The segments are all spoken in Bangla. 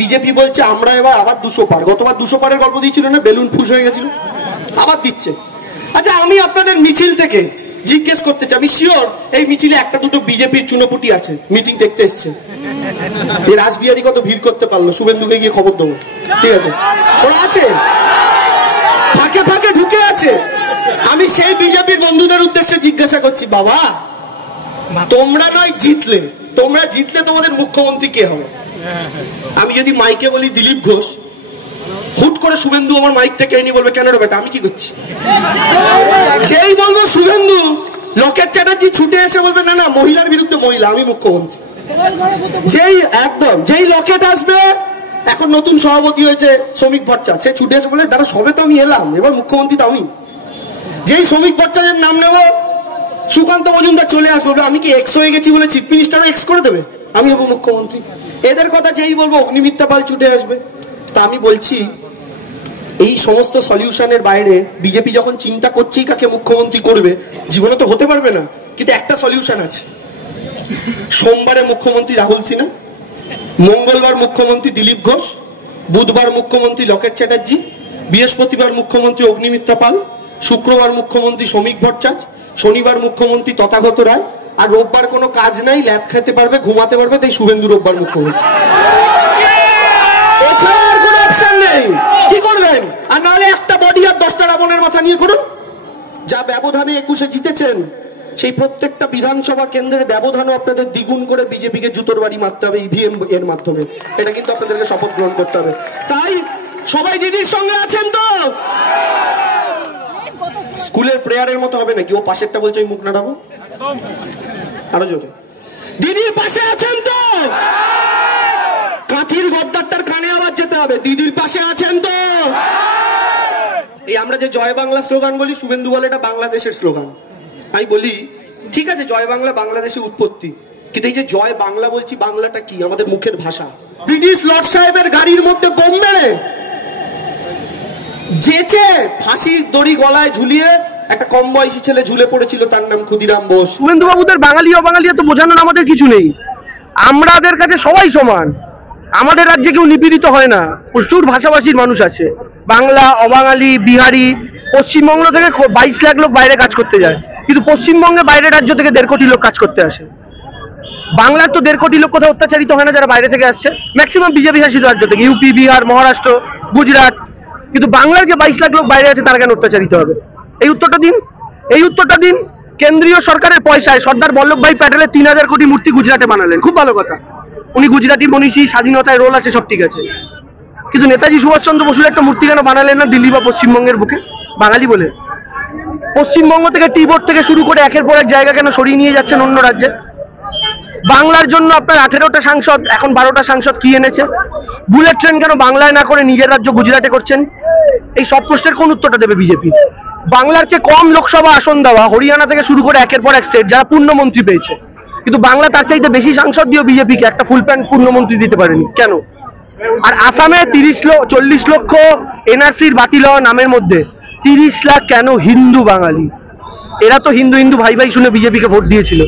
বিজেপি বলছে আমরা এবার আবার 200 পার, গতবার 200 পারের গল্প দিয়েছিল না, বেলুন ফুস হয়ে গেছিল, আবার দিচ্ছে। আচ্ছা আমি আপনাদের মিছিল থেকে জিজ্ঞেস করতে চাই, আমি শিওর এই মিছিলে একটা দুটো বিজেপির চুনোপুটি আছে, মিটিং দেখতে এসছে। এই রাসবিহারী কত ভিড় করতে পারলো, শুভেন্দুকে গিয়ে খবর দেবো, ঠিক আছে? ওরা আছে, ফাঁকে ফাঁকে ঢুকে আছে। আমি সেই বিজেপির বন্ধুদের উদ্দেশ্যে জিজ্ঞাসা করছি, বাবা তোমরা নয় জিতলে, তোমরা জিতলে তোমাদের মুখ্যমন্ত্রী কে হবে? আমি যদি মাইকে বলি দিলীপ ঘোষ, হুট করে শুভেন্দু আমার মাইক থেকে এনে বলবে কেন রে বেটা আমি কি করছি? যেই বলবো শুভেন্দু, লকেট চ্যাটার্জি ছুটে এসে বলবে না না মহিলার বিরুদ্ধে মহিলা, আমি মুখ্যমন্ত্রী। যেই একদম যেই লকেট আসবে, এখন নতুন সভাপতি হয়েছে শ্রমিক ভট্টাচার্য, সে ছুটে এসে বলে দাদা সবে তো আমি এলাম, এবার মুখ্যমন্ত্রী তো আমি। যেই শ্রমিক ভট্টাচার্যের নাম নেব, সুকান্ত মজুমদার চলে আসবে, আমি কি এক্স হয়ে গেছি বলে চিফ মিনিস্টারও এক্স করে দেবে, আমি হবো মুখ্যমন্ত্রী। এদের কথা যেই বলবো অগ্নিমিত্রা পাল ছুটে আসবে। তা আমি বলছি এই সমস্ত সলিউশনের বাইরে বিজেপি যখন চিন্তা করছেই কাকে মুখ্যমন্ত্রী করবে, জীবনে তো হতে পারবে না, কিন্তু একটা সলিউশন আছে। সোমবারে মুখ্যমন্ত্রী রাহুল সিনহা, মঙ্গলবার মুখ্যমন্ত্রী দিলীপ ঘোষ, বুধবার মুখ্যমন্ত্রী লকেট চ্যাটার্জি, বৃহস্পতিবার মুখ্যমন্ত্রী অগ্নিমিত্রা পাল, শুক্রবার মুখ্যমন্ত্রী শ্রমিক ভট্টাচার্য, শনিবার মুখ্যমন্ত্রী তথাগত রায়, আর রোববার কোনো কাজ নাই, ল্যাদ খেতে পারবে, ঘুমাতে পারবে, তাই শুভেন্দু রোববার মুখ্যমন্ত্রী। এছাড়া আর কোনো অপশন নেই। কি করবেন? আর নাহলে একটা বডি আর 10টা রাবণের মাথা নিয়ে করুন। যা ব্যবধানে 21-এ জিতেছেন, সেই প্রত্যেকটা বিধানসভা কেন্দ্রের ব্যবধানও আপনাদের দ্বিগুণ করে বিজেপিকে জুতোর বাড়ি মারতে হবে ইভিএম এর মাধ্যমে। এটা কিন্তু আপনাদেরকে শপথ গ্রহণ করতে হবে। তাই সবাই দিদির সঙ্গে আছেন তো? স্কুলের প্রেয়ারের মতো হবে নাকি? ও পাশেরটা বলছে আমি মুখ নাড়াবো, আরো জোরে, দিদির পাশে আছেন তো? কাঠির গদ্দারটার কানে আবার যেতে হবে, দিদির পাশে আছেন তো? এই আমরা যে জয় বাংলা স্লোগান বলি, শুভেন্দু বলে এটা বাংলাদেশের স্লোগান। আমি বলি ঠিক আছে জয় বাংলা বাংলাদেশের উৎপত্তি, কিন্তু এই যে জয় বাংলা বলছি, বাংলাটা কি? আমাদের মুখের ভাষা। ব্রিটিশ লর্ড সাহেবের গাড়ির মধ্যে বোম মেরে যেচে ফাঁসির দড়ি গলায় ঝুলিয়ে একটা কম বয়সী ছেলে ঝুলে পড়েছিল, তার নাম ক্ষুদিরাম বোস। শুভেন্দু বাবুদের বাঙালি অবাঙালি তো বোঝানোর আমাদের কিছু নেই, আমাদের কাছে সবাই সমান। আমাদের রাজ্যে কেউ নিপীড়িত হয় না, প্রচুর ভাষাভাষীর মানুষ আছে, বাংলা, অবাঙালি, বিহারি। পশ্চিমবঙ্গ থেকে 22 লাখ লোক বাইরে কাজ করতে যায়, কিন্তু পশ্চিমবঙ্গে বাইরের রাজ্য থেকে 1.5 কোটি লোক কাজ করতে আসে। বাংলার তো 1.5 কোটি লোক কোথাও অত্যাচারিত হয় না যারা বাইরে থেকে আসছে, ম্যাক্সিমাম বিজেপি শাসিত রাজ্য থেকে, ইউপি, বিহার, মহারাষ্ট্র, গুজরাট। কিন্তু বাংলার যে 22 লাখ লোক বাইরে আছে তারা কেন অত্যাচারিত হবে? এই উত্তরটা দিন, এই উত্তরটা দিন। কেন্দ্রীয় সরকারের পয়সায় সর্দার বল্লভভাই প্যাটেলের 3000 কোটি মূর্তি গুজরাটে বানালেন, খুব ভালো কথা, উনি গুজরাটি মনীষী, স্বাধীনতায় রোল আছে, সব ঠিক আছে, কিন্তু নেতাজি সুভাষচন্দ্র বসুর একটা মূর্তি কেন বানালেন না দিল্লি বা পশ্চিমবঙ্গের বুকে? বাঙালি বলে। পশ্চিমবঙ্গ থেকে টি বোর্ড থেকে শুরু করে একের পর এক জায়গা কেন সরিয়ে নিয়ে যাচ্ছেন অন্য রাজ্যে? বাংলার জন্য আপনার 18টা সাংসদ, এখন 12টা সাংসদ কি এনেছে? বুলেট ট্রেন কেন বাংলায় না করে নিজের রাজ্য গুজরাটে করছেন? এই সব প্রশ্নের কোন উত্তরটা দেবে বিজেপি? বাংলার চেয়ে কম লোকসভা আসন দেওয়া হরিয়ানা থেকে শুরু করে একের পর এক স্টেট যারা পূর্ণমন্ত্রী পেয়েছে, কিন্তু বাংলা তার চাইতে বেশি সাংসদ দিয়েও বিজেপিকে একটা ফুল প্যান্ট পূর্ণমন্ত্রী দিতে পারেনি কেন? আর আসামে 40 লক্ষ এনআরসির বাতিল হওয়া নামের মধ্যে 30 লাখ কেন হিন্দু বাঙালি? এরা তো হিন্দু হিন্দু ভাই ভাই শুনে বিজেপিকে ভোট দিয়েছিল।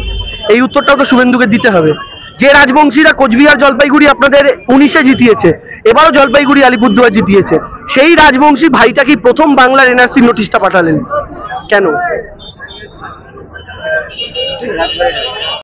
এই উত্তরটাও তো শুভেন্দুকে দিতে হবে। যে রাজবংশীরা কোচবিহার জলপাইগুড়ি আপনাদের 19-এ জিতিয়েছে, এবারও জলপাইগুড়ি আলিপুরদুয়ার জিতিয়েছে, সেই রাজবংশী ভাইটা কি প্রথম বাংলার এনআরসির নোটিশটা পাঠালেন কেন?